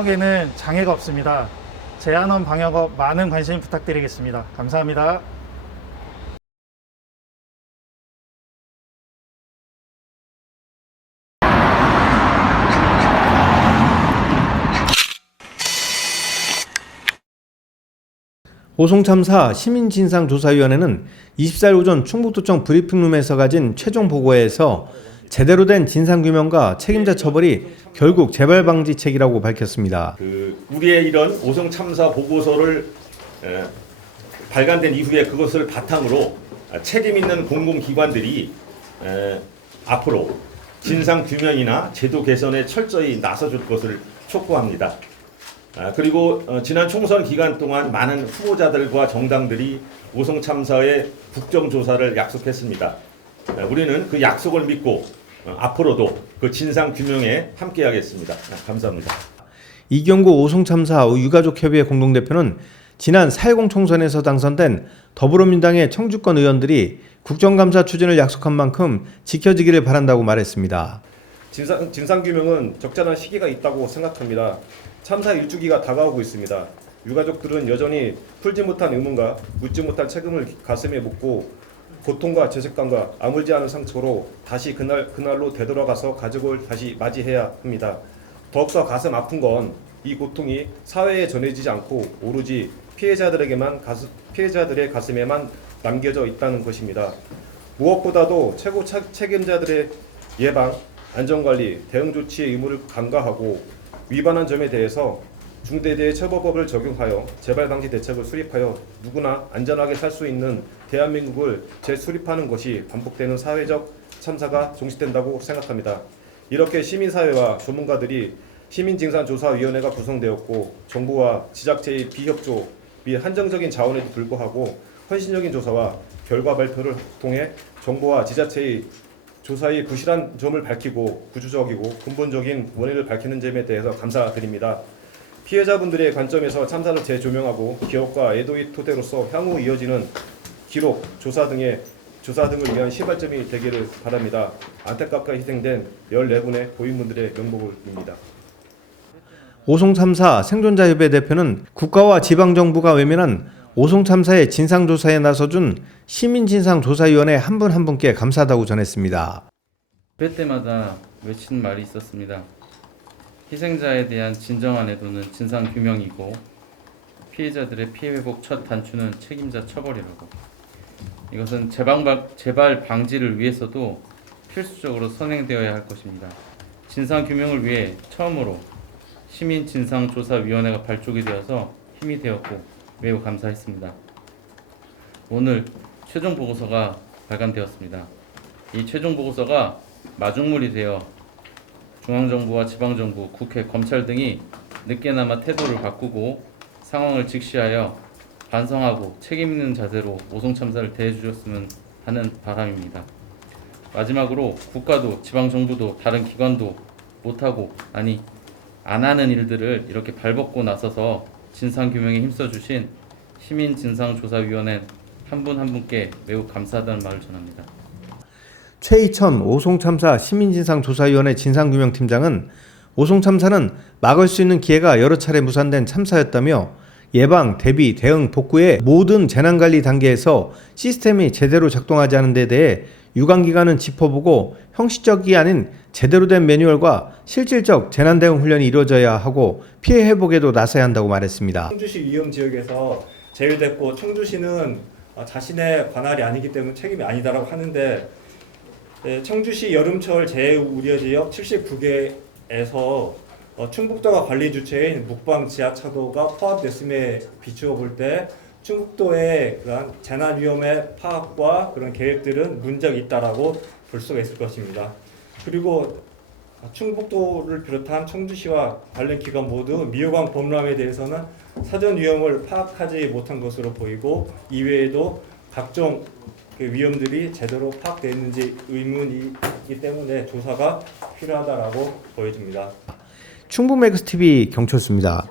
방역에는 장애가 없습니다. 제한원 방역업 많은 관심 부탁드리겠습니다. 감사합니다. 오송참사 시민진상조사위원회는 24일 오전 충북도청 브리핑룸에서 가진 최종 보고에서 제대로 된 진상규명과 책임자 처벌이 결국 재발 방지책이라고 밝혔습니다. 우리의 이런 오송 참사 보고서를 발간된 이후에 그것을 바탕으로 책임 있는 공공기관들이 앞으로 진상 규명이나 제도 개선에 철저히 나서줄 것을 촉구합니다. 그리고 지난 총선 기간 동안 많은 후보자들과 정당들이 오송 참사의 국정조사를 약속했습니다. 우리는 그 약속을 믿고 앞으로도 그 진상 규명에 함께하겠습니다. 감사합니다. 이경구 오송참사 유가족협의회 공동대표는 지난 4.10 총선에서 당선된 더불어민주당의 청주권 의원들이 국정감사 추진을 약속한 만큼 지켜지기를 바란다고 말했습니다. 진상규명은 적절한 시기가 있다고 생각합니다. 참사 일주기가 다가오고 있습니다. 유가족들은 여전히 풀지 못한 의문과 묻지 못한 책임을 가슴에 묻고 고통과 죄책감과 아물지 않은 상처로 다시 그날로 되돌아가서 가족을 다시 맞이해야 합니다. 더욱더 가슴 아픈 건 이 고통이 사회에 전해지지 않고 오로지 피해자들의 가슴에만 남겨져 있다는 것입니다. 무엇보다도 최고 책임자들의 예방, 안전관리, 대응 조치의 의무를 간과하고 위반한 점에 대해서 중대재해처벌법을 적용하여 재발방지 대책을 수립하여 누구나 안전하게 살 수 있는 대한민국을 재수립하는 것이 반복되는 사회적 참사가 종식된다고 생각합니다. 이렇게 시민사회와 전문가들이 시민진상조사위원회가 구성되었고 정부와 지자체의 비협조 및 한정적인 자원에도 불구하고 헌신적인 조사와 결과 발표를 통해 정부와 지자체의 조사의 부실한 점을 밝히고 구조적이고 근본적인 원인을 밝히는 점에 대해서 감사드립니다. 피해자분들의 관점에서 참사를 재조명하고 기억과 애도의 토대로서 향후 이어지는 기록, 조사 등을 위한 시발점이 되기를 바랍니다. 안타깝게 희생된 14분의 고인분들의 명복을 빕니다. 오송참사 생존자협회 대표는 국가와 지방정부가 외면한 오송참사의 진상조사에 나서준 시민진상조사위원회 한 분 한 분께 감사하다고 전했습니다. 배 때마다 외치는 말이 있었습니다. 희생자에 대한 진정한 애도는 진상규명이고 피해자들의 피해회복 첫 단추는 책임자 처벌이라고. 이것은 재발 방지를 위해서도 필수적으로 선행되어야 할 것입니다. 진상규명을 위해 처음으로 시민진상조사위원회가 발족이 되어서 힘이 되었고 매우 감사했습니다. 오늘 최종 보고서가 발간되었습니다. 이 최종 보고서가 마중물이 되어 중앙정부와 지방정부, 국회, 검찰 등이 늦게나마 태도를 바꾸고 상황을 직시하여 반성하고 책임 있는 자세로 오송참사를 대해주셨으면 하는 바람입니다. 마지막으로 국가도 지방정부도 다른 기관도 못하고 안 하는 일들을 이렇게 발벗고 나서서 진상규명에 힘써주신 시민진상조사위원회 한 분 한 분께 매우 감사하다는 말을 전합니다. 최희천 오송참사 시민진상조사위원회 진상규명팀장은 오송참사는 막을 수 있는 기회가 여러 차례 무산된 참사였다며 예방, 대비, 대응, 복구의 모든 재난관리 단계에서 시스템이 제대로 작동하지 않은 데 대해 유관기관은 짚어보고 형식적이 아닌 제대로 된 매뉴얼과 실질적 재난대응 훈련이 이루어져야 하고 피해 회복에도 나서야 한다고 말했습니다. 청주시 위험 지역에서 제외됐고 청주시는 자신의 관할이 아니기 때문에 책임이 아니다라고 하는데 청주시 여름철 재우려지역 79개에서 충북도가 관리 주체인 묵방 지하차도가 포함됐음에 비추어 볼 때 충북도의 그런 재난 위험의 파악과 그런 계획들은 문제가 있다라고 볼 수가 있을 것입니다. 그리고 충북도를 비롯한 청주시와 관련 기관 모두 미호강 범람에 대해서는 사전 위험을 파악하지 못한 것으로 보이고 이외에도 각종 위험들이 제대로 파악되어 있는지 의문이기 때문에 조사가 필요하다라고 보여집니다. 충북맥스TV 경철수입니다.